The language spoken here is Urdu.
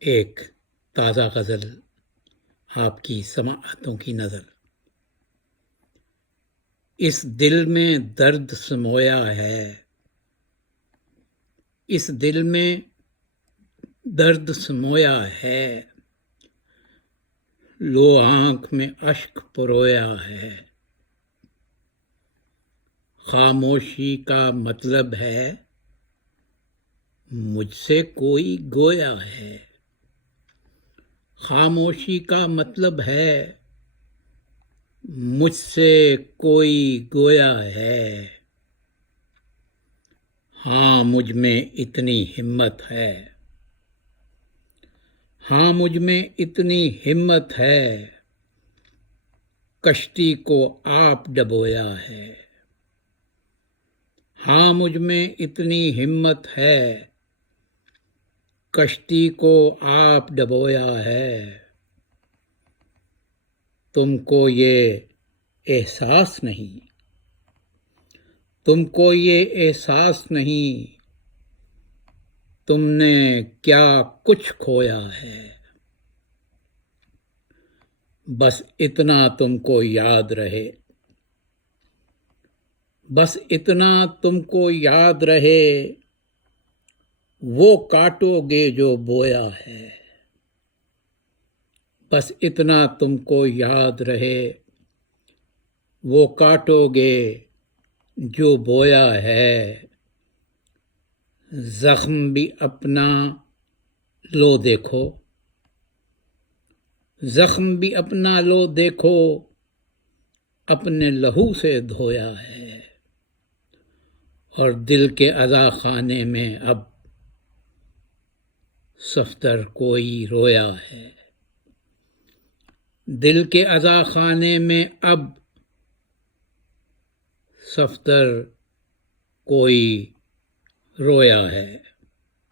ایک تازہ غزل آپ کی سماعتوں کی نظر۔ اس دل میں درد سمویا ہے، اس دل میں درد سمویا ہے، لو آنکھ میں اشک پرویا ہے۔ خاموشی کا مطلب ہے مجھ سے کوئی گویا ہے، خاموشی کا مطلب ہے مجھ سے کوئی گویا ہے۔ ہاں مجھ میں اتنی ہمت ہے، ہاں مجھ میں اتنی ہمت ہے، کشتی کو آپ ڈبویا ہے۔ ہاں مجھ میں اتنی ہمت ہے، کشتی کو آپ ڈبویا ہے۔ تم کو یہ احساس نہیں، تم کو یہ احساس نہیں، تم نے کیا کچھ کھویا ہے۔ بس اتنا تم کو یاد رہے، بس اتنا تم کو یاد رہے، وہ کاٹو گے جو بویا ہے۔ بس اتنا تم کو یاد رہے، وہ کاٹو گے جو بویا ہے۔ زخم بھی اپنا لو دیکھو، زخم بھی اپنا لو دیکھو، اپنے لہو سے دھویا ہے۔ اور دل کے عزا خانے میں اب صفدر کوئی رویا ہے، دل کے عزا خانے میں اب صفدر کوئی رویا ہے۔